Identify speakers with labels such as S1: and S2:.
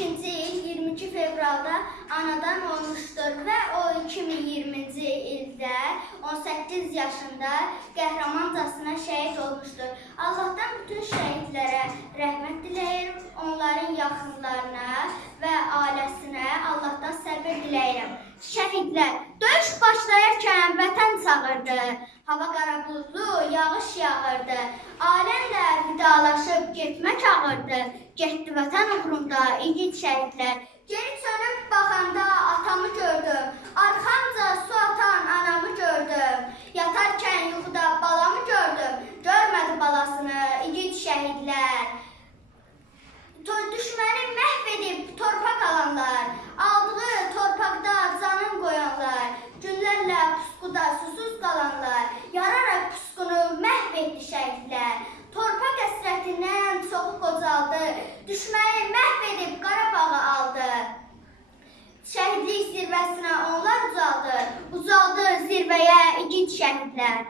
S1: 2022-ci il 22 fevralda anadan olmuşdur və o 2020-ci ildə 18 yaşında qəhrəmancasına şəhid olmuşdur. Allahdan bütün şəhidlərə rəhmət diləyirəm, onların yaxınlarına və ailəsinə Allahdan səbir diləyirəm. Şəhidlər döyüş başlayarkən vətən çağırdı. Hava qara buludlu, yağış yağırdı. Vidalaşıb getmək ağırdı. Getdi vətən uğrunda igid şəhidlər. Geri dönüb baxanda atamı gördüm. Arxamca su atan anamı gördüm. Yatarkən yuxuda balamı gördüm. Görmədi balasını igid şəhidlər. Düşməni məhv edib torpaq alanlar, aldığı torpaqda canın qoyanlar, günlərlə pusquda susuz qalanlar, yararaq düşməni məhv edib Qarabağı aldı. Şəhidlik zirvəsinə onlar ucaldı, ucaldı zirvəyə igid şəhidlər.